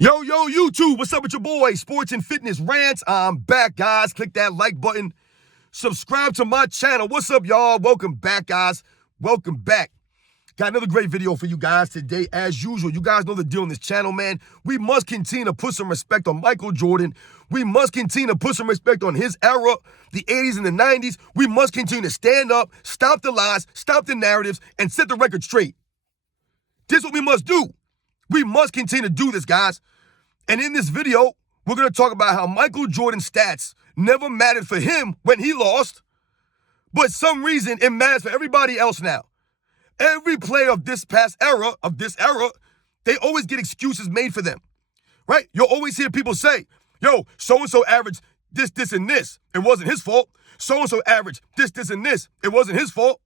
Yo, YouTube, what's up with your boy? Sports and Fitness Rants. I'm back, guys. Click that like button. Subscribe to my channel. What's up, y'all? Welcome back, guys. Welcome back. Got another great video for you guys today. As usual, you guys know the deal on this channel, man. We must continue to put some respect on Michael Jordan. We must continue to put some respect on his era, the 80s and the 90s. We must continue to stand up, stop the lies, stop the narratives, and set the record straight. This is what we must do. We must continue to do this, guys. And in this video, we're going to talk about how Michael Jordan's stats never mattered for him when he lost, but some reason it matters for everybody else now. Every player of this era, they always get excuses made for them, right? You'll always hear people say, yo, so-and-so averaged this, and this. It wasn't his fault. So-and-so averaged this, and this. It wasn't his fault.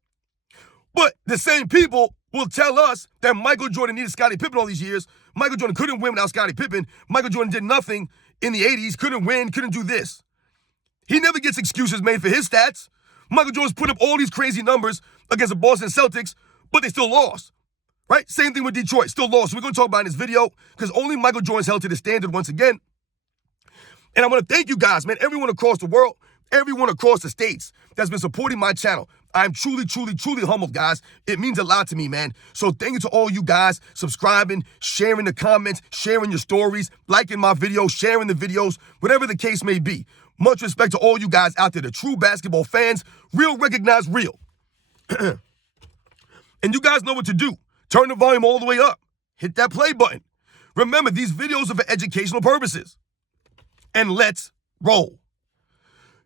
But the same people will tell us that Michael Jordan needed Scottie Pippen all these years. Michael Jordan couldn't win without Scottie Pippen. Michael Jordan did nothing in the 80s, couldn't win, couldn't do this. He never gets excuses made for his stats. Michael Jordan's put up all these crazy numbers against the Boston Celtics, but they still lost, right? Same thing with Detroit, still lost. So we're going to talk about in this video because only Michael Jordan's held to the standard once again. And I want to thank you guys, man, everyone across the world, everyone across the states that's been supporting my channel. I'm truly humbled, guys. It means a lot to me, man. So thank you to all you guys subscribing, sharing the comments, sharing your stories, liking my videos, sharing the videos, whatever the case may be. Much respect to all you guys out there, the true basketball fans, real recognize real. And you guys know what to do. Turn the volume all the way up. Hit that play button. Remember, these videos are for educational purposes. And let's roll.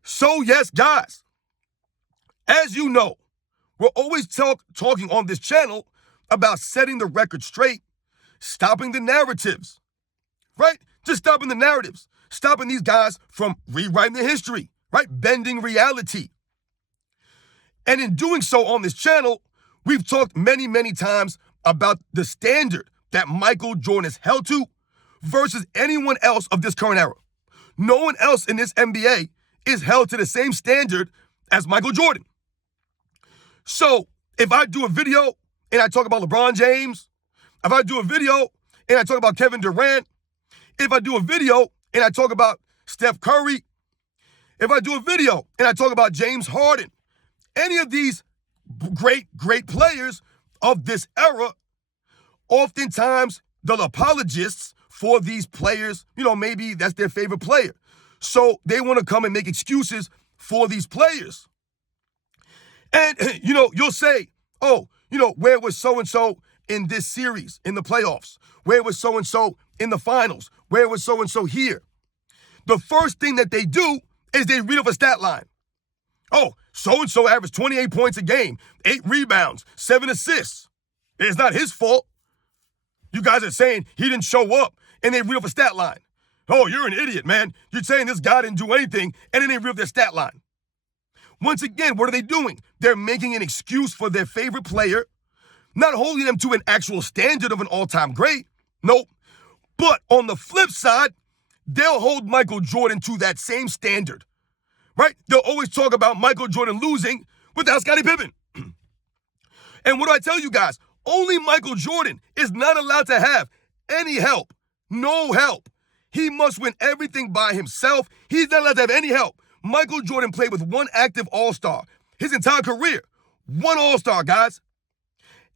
So yes, guys, as you know, we're always talking on this channel about setting the record straight, stopping the narratives, right? Just stopping the narratives, stopping these guys from rewriting the history, right? Bending reality. And in doing so on this channel, we've talked many times about the standard that Michael Jordan is held to versus anyone else of this current era. No one else in this NBA is held to the same standard as Michael Jordan. So if I do a video and I talk about LeBron James, if I do a video and I talk about Kevin Durant, if I do a video and I talk about Steph Curry, if I do a video and I talk about James Harden, any of these great players of this era, oftentimes the apologists for these players, maybe that's their favorite player. So they want to come and make excuses for these players. And, you'll say, oh, where was so-and-so in this series, in the playoffs? Where was so-and-so in the finals? Where was so-and-so here? The first thing that they do is they read off a stat line. Oh, so-and-so averaged 28 points a game, 8 rebounds, 7 assists. It's not his fault. You guys are saying he didn't show up, and they read off a stat line. Oh, you're an idiot, man. You're saying this guy didn't do anything, and then they read off their stat line. Once again, what are they doing? They're making an excuse for their favorite player, not holding them to an actual standard of an all-time great. Nope. But on the flip side, they'll hold Michael Jordan to that same standard, right? They'll always talk about Michael Jordan losing without Scottie Pippen. And what do I tell you guys? Only Michael Jordan is not allowed to have any help, no help. He must win everything by himself. He's not allowed to have any help. Michael Jordan played with one active all-star his entire career. One all-star, guys.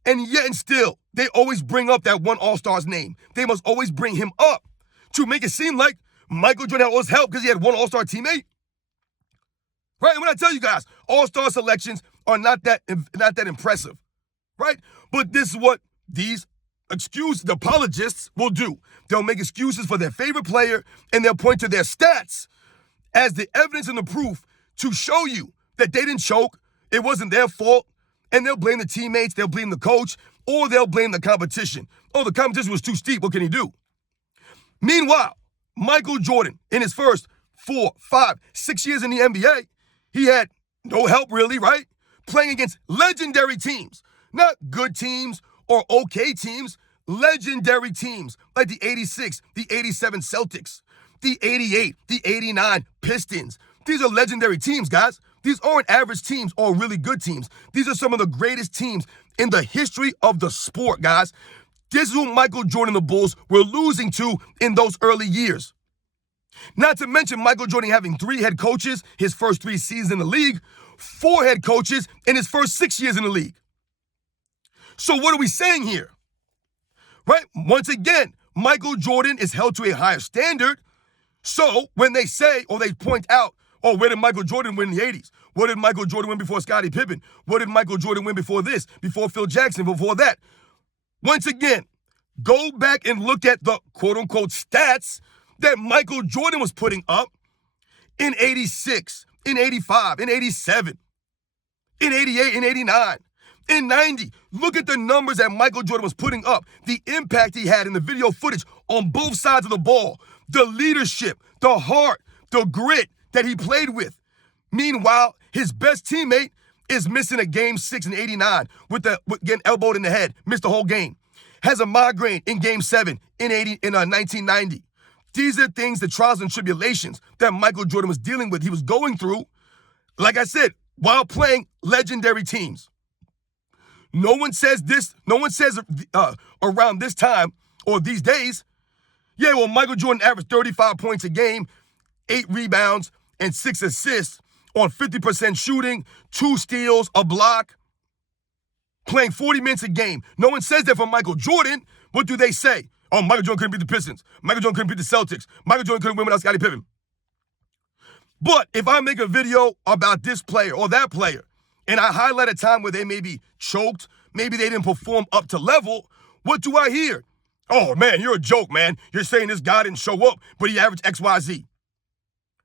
And yet and still, they always bring up that one all-star's name. They must always bring him up to make it seem like Michael Jordan had all his help because he had one all-star teammate. Right? And when I tell you guys, all-star selections are not that impressive. Right? But this is what these the apologists will do. They'll make excuses for their favorite player, and they'll point to their stats as the evidence and the proof to show you that they didn't choke, it wasn't their fault, and they'll blame the teammates, they'll blame the coach, or they'll blame the competition. Oh, the competition was too steep, what can he do? Meanwhile, Michael Jordan, in his first 4, 5, 6 years in the NBA, he had no help really, right? Playing against legendary teams, not good teams or okay teams, legendary teams like the 86, the 87 Celtics, the 88, the 89 Pistons. These are legendary teams, guys. These aren't average teams or really good teams. These are some of the greatest teams in the history of the sport, guys. This is who Michael Jordan and the Bulls were losing to in those early years. Not to mention Michael Jordan having 3 head coaches his first 3 seasons in the league, 4 head coaches in his first 6 years in the league. So what are we saying here? Right? Once again, Michael Jordan is held to a higher standard. So when they say or they point out, oh, where did Michael Jordan win in the 80s? What did Michael Jordan win before Scottie Pippen? What did Michael Jordan win before this? Before Phil Jackson? Before that? Once again, go back and look at the quote-unquote stats that Michael Jordan was putting up in 86, in 85, in 87, in 88, in 89, in 90. Look at the numbers that Michael Jordan was putting up, the impact he had in the video footage on both sides of the ball, the leadership, the heart, the grit that he played with. Meanwhile, his best teammate is missing a game 6 in 89 with getting elbowed in the head, missed the whole game. Has a migraine in game 7 in 1990. These are things, the trials and tribulations that Michael Jordan was dealing with. He was going through, like I said, while playing legendary teams. No one says this, no one says around this time or these days, yeah, well, Michael Jordan averaged 35 points a game, 8 rebounds, and 6 assists on 50% shooting, 2 steals, a block, playing 40 minutes a game. No one says that for Michael Jordan. What do they say? Oh, Michael Jordan couldn't beat the Pistons. Michael Jordan couldn't beat the Celtics. Michael Jordan couldn't win without Scottie Pippen. But if I make a video about this player or that player, and I highlight a time where they maybe choked, maybe they didn't perform up to level, what do I hear? Oh, man, you're a joke, man. You're saying this guy didn't show up, but he averaged X, Y, Z.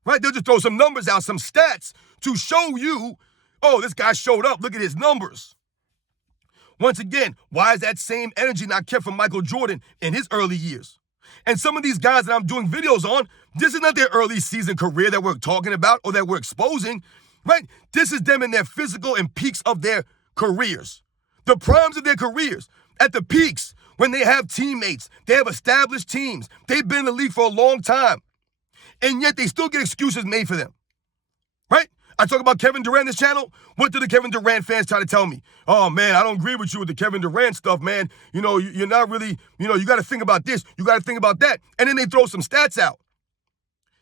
Right? They'll just throw some numbers out, some stats to show you, oh, this guy showed up. Look at his numbers. Once again, why is that same energy not kept from Michael Jordan in his early years? And some of these guys that I'm doing videos on, this is not their early season career that we're talking about or that we're exposing, right? This is them in their physical and peaks of their careers. The primes of their careers. At the peaks, when they have teammates, they have established teams, they've been in the league for a long time, and yet they still get excuses made for them, right? I talk about Kevin Durant this channel. What do the Kevin Durant fans try to tell me? Oh, man, I don't agree with you with the Kevin Durant stuff, man. You know, you're not really, you got to think about this. You got to think about that. And then they throw some stats out.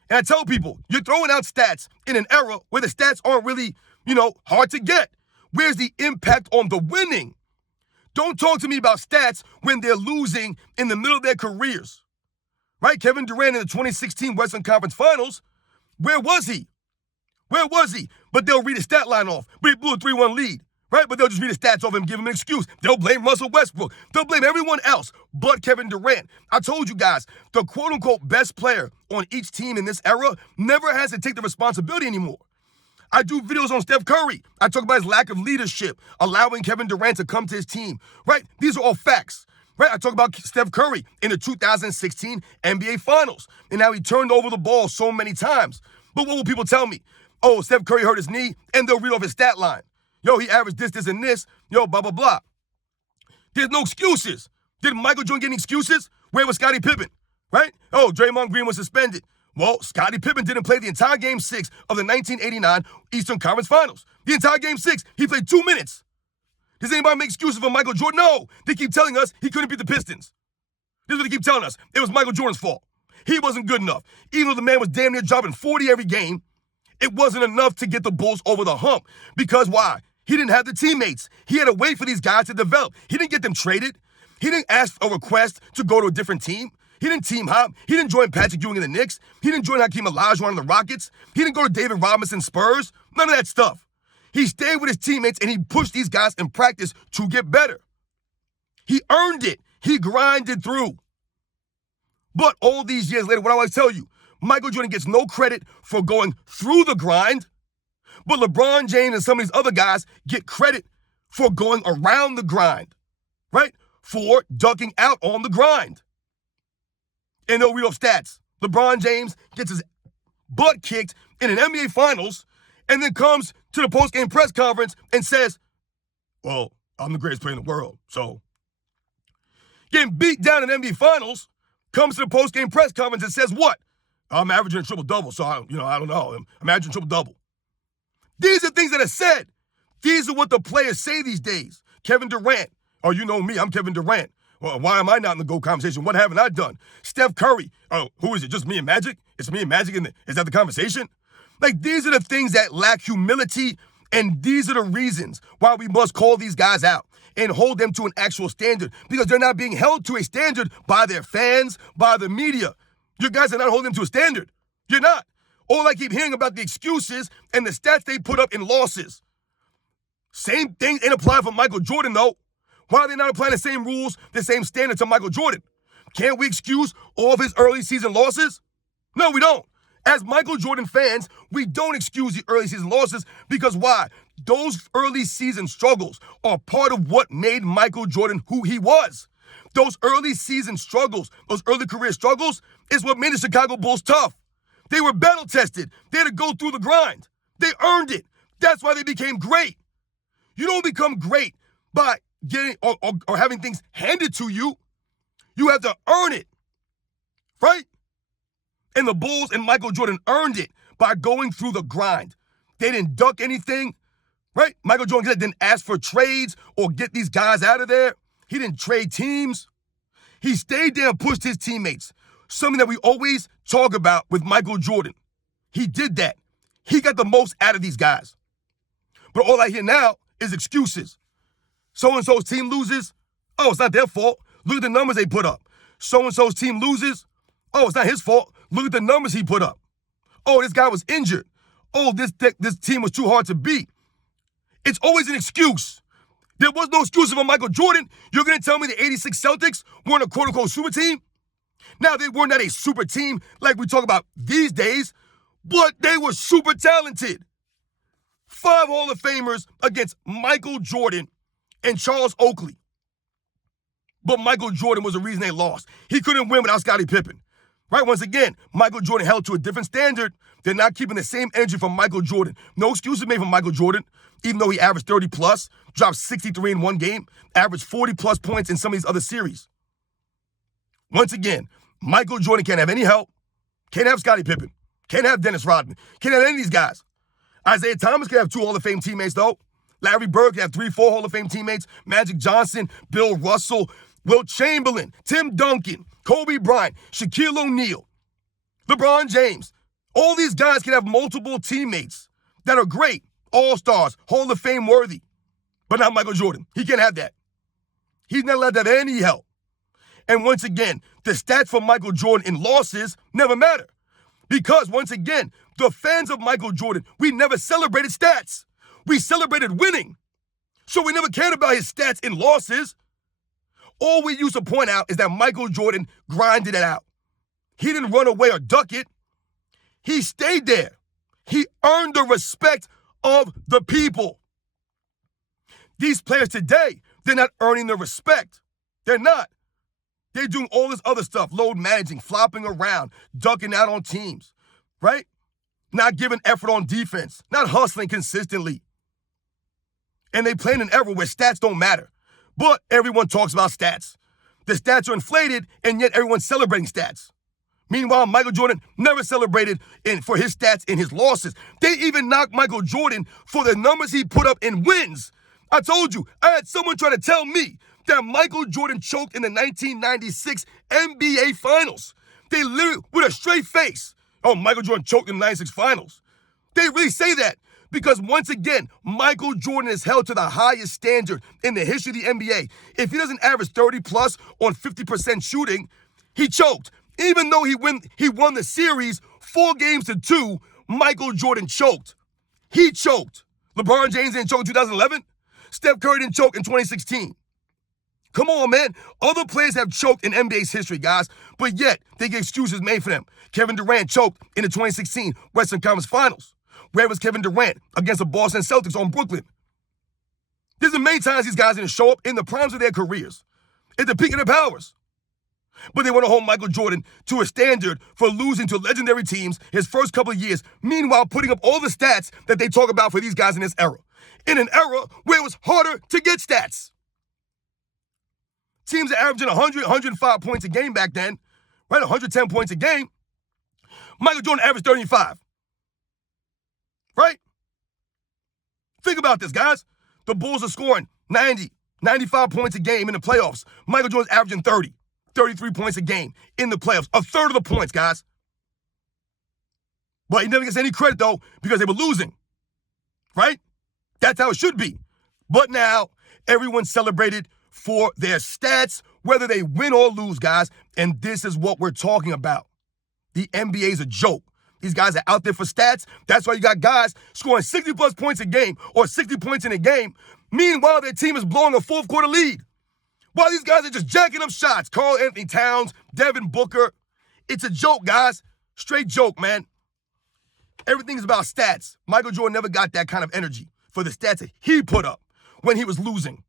And I tell people, you're throwing out stats in an era where the stats aren't really, hard to get. Where's the impact on the winning? Don't talk to me about stats when they're losing in the middle of their careers, right? Kevin Durant in the 2016 Western Conference Finals, where was he? Where was he? But they'll read his stat line off. But he blew a 3-1 lead, right? But they'll just read his stats off and give him an excuse. They'll blame Russell Westbrook. They'll blame everyone else but Kevin Durant. I told you guys, the quote-unquote best player on each team in this era never has to take the responsibility anymore. I do videos on Steph Curry. I talk about his lack of leadership, allowing Kevin Durant to come to his team, right? These are all facts, right? I talk about Steph Curry in the 2016 NBA Finals and how he turned over the ball so many times. But what will people tell me? Oh, Steph Curry hurt his knee, and they'll read off his stat line. Yo, he averaged this, this, and this. Yo, blah, blah, blah. There's no excuses. Did Michael Jordan get any excuses? Where was Scottie Pippen, right? Oh, Draymond Green was suspended. Well, Scottie Pippen didn't play the entire Game 6 of the 1989 Eastern Conference Finals. The entire Game 6, he played 2 minutes. Does anybody make excuses for Michael Jordan? No. They keep telling us he couldn't beat the Pistons. This is what they keep telling us. It was Michael Jordan's fault. He wasn't good enough. Even though the man was damn near dropping 40 every game, it wasn't enough to get the Bulls over the hump. Because why? He didn't have the teammates. He had to wait for these guys to develop. He didn't get them traded. He didn't ask a request to go to a different team. He didn't team hop. He didn't join Patrick Ewing in the Knicks. He didn't join Hakeem Olajuwon in the Rockets. He didn't go to David Robinson Spurs. None of that stuff. He stayed with his teammates and he pushed these guys in practice to get better. He earned it. He grinded through. But all these years later, what I always tell you, Michael Jordan gets no credit for going through the grind, but LeBron James and some of these other guys get credit for going around the grind, right? For ducking out on the grind. And they'll read off stats. LeBron James gets his butt kicked in an NBA Finals and then comes to the post-game press conference and says, well, I'm the greatest player in the world, so. Getting beat down in NBA Finals, comes to the post-game press conference and says what? I'm averaging a triple-double, so I don't know. I'm averaging triple-double. These are things that are said. These are what the players say these days. Kevin Durant. Oh, you know me, I'm Kevin Durant. Well, why am I not in the GOAT conversation? What haven't I done? Steph Curry. Oh, who is it? Just me and Magic? It's me and Magic, is that the conversation? Like, these are the things that lack humility, and these are the reasons why we must call these guys out and hold them to an actual standard, because they're not being held to a standard by their fans, by the media. You guys are not holding them to a standard. You're not. All I keep hearing about the excuses and the stats they put up in losses. Same thing ain't applied for Michael Jordan, though. Why are they not applying the same rules, the same standard to Michael Jordan? Can't we excuse all of his early season losses? No, we don't. As Michael Jordan fans, we don't excuse the early season losses, because why? Those early season struggles are part of what made Michael Jordan who he was. Those early season struggles, those early career struggles, is what made the Chicago Bulls tough. They were battle tested. They had to go through the grind. They earned it. That's why they became great. You don't become great by getting or having things handed to you. You have to earn it, right? And the Bulls and Michael Jordan earned it by going through the grind. They didn't duck anything, right? Michael Jordan didn't ask for trades or get these guys out of there. He didn't trade teams. He stayed there and pushed his teammates, something that we always talk about with Michael Jordan. He did that. He got the most out of these guys. But all I hear now is excuses. So-and-so's team loses. Oh, it's not their fault. Look at the numbers they put up. So-and-so's team loses. Oh, it's not his fault. Look at the numbers he put up. Oh, this guy was injured. Oh, this team was too hard to beat. It's always an excuse. There was no excuse for Michael Jordan. You're going to tell me the 86 Celtics weren't a quote-unquote super team? Now, they were not a super team like we talk about these days, but they were super talented. 5 Hall of Famers against Michael Jordan and Charles Oakley. But Michael Jordan was the reason they lost. He couldn't win without Scottie Pippen. Right? Once again, Michael Jordan held to a different standard. They're not keeping the same energy from Michael Jordan. No excuses made for Michael Jordan, even though he averaged 30 plus, dropped 63 in one game, averaged 40 plus points in some of these other series. Once again, Michael Jordan can't have any help, can't have Scottie Pippen, can't have Dennis Rodman, can't have any of these guys. Isaiah Thomas can have 2 Hall of Fame teammates, though. Larry Bird can have 3, 4 Hall of Fame teammates. Magic Johnson, Bill Russell, Wilt Chamberlain, Tim Duncan, Kobe Bryant, Shaquille O'Neal, LeBron James. All these guys can have multiple teammates that are great, all-stars, Hall of Fame worthy, but not Michael Jordan. He can't have that. He's not allowed to have any help. And once again, the stats for Michael Jordan in losses never matter. Because once again, the fans of Michael Jordan, we never celebrated stats. We celebrated winning. So we never cared about his stats in losses. All we used to point out is that Michael Jordan grinded it out. He didn't run away or duck it. He stayed there. He earned the respect of the people. These players today, they're not earning the respect. They're not. They're doing all this other stuff, load managing, flopping around, ducking out on teams, right? Not giving effort on defense, not hustling consistently. And they play in an era where stats don't matter. But everyone talks about stats. The stats are inflated, and yet everyone's celebrating stats. Meanwhile, Michael Jordan never celebrated for his stats in his losses. They even knocked Michael Jordan for the numbers he put up in wins. I told you, I had someone try to tell me that Michael Jordan choked in the 1996 NBA Finals. They literally, with a straight face, oh, Michael Jordan choked in the 96 Finals. They really say that because, once again, Michael Jordan is held to the highest standard in the history of the NBA. If he doesn't average 30 plus on 50% shooting, he choked. Even though he won the series 4-2, Michael Jordan choked. He choked. LeBron James didn't choke in 2011. Steph Curry didn't choke in 2016. Come on, man. Other players have choked in NBA's history, guys, but yet they get excuses made for them. Kevin Durant choked in the 2016 Western Conference Finals. Where was Kevin Durant against the Boston Celtics on Brooklyn? There's the many times these guys didn't show up in the primes of their careers, at the peak of their powers. But they want to hold Michael Jordan to a standard for losing to legendary teams his first couple of years, meanwhile putting up all the stats that they talk about for these guys in this era. In an era where it was harder to get stats. Teams are averaging 100, 105 points a game back then, right? 110 points a game. Michael Jordan averaged 35. Right? Think about this, guys. The Bulls are scoring 90, 95 points a game in the playoffs. Michael Jordan's averaging 30, 33 points a game in the playoffs. A third of the points, guys. But he never gets any credit, though, because they were losing. Right? That's how it should be. But now, everyone celebrated for their stats, whether they win or lose, guys. And this is what we're talking about. The NBA is a joke. These guys are out there for stats. That's why you got guys scoring 60-plus points a game or 60 points in a game. Meanwhile, their team is blowing a fourth-quarter lead. While these guys are just jacking up shots. Karl-Anthony Towns, Devin Booker. It's a joke, guys. Straight joke, man. Everything's about stats. Michael Jordan never got that kind of energy for the stats that he put up when he was losing.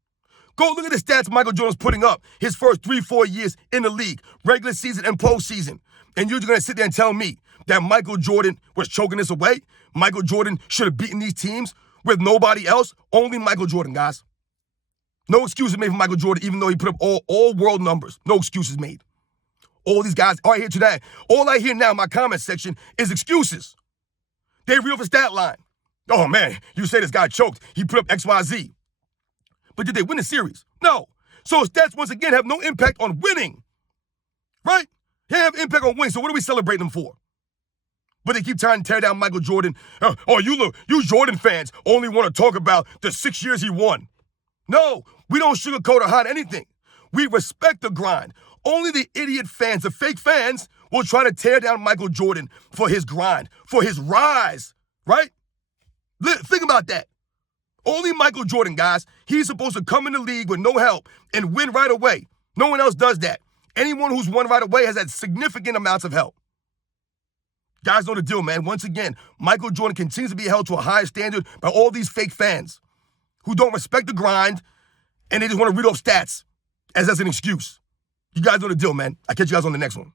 Go look at the stats Michael Jordan's putting up his first 3-4 years in the league, regular season and postseason. And you're going to sit there and tell me that Michael Jordan was choking this away? Michael Jordan should have beaten these teams with nobody else? Only Michael Jordan, guys. No excuses made for Michael Jordan, even though he put up all world numbers. No excuses made. All these guys are here today. All I hear now in my comment section is excuses. They read off a stat line. Oh, man, you say this guy choked. He put up XYZ. But did they win the series? No. So stats, once again, have no impact on winning. Right? They have impact on winning, so what are we celebrating them for? But they keep trying to tear down Michael Jordan. You Jordan fans only want to talk about the 6 years he won. No, we don't sugarcoat or hide anything. We respect the grind. Only the idiot fans, the fake fans, will try to tear down Michael Jordan for his grind, for his rise, right? Think about that. Only Michael Jordan, guys. He's supposed to come in the league with no help and win right away. No one else does that. Anyone who's won right away has had significant amounts of help. Guys know the deal, man. Once again, Michael Jordan continues to be held to a higher standard by all these fake fans who don't respect the grind and they just want to read off stats as an excuse. You guys know the deal, man. I'll catch you guys on the next one.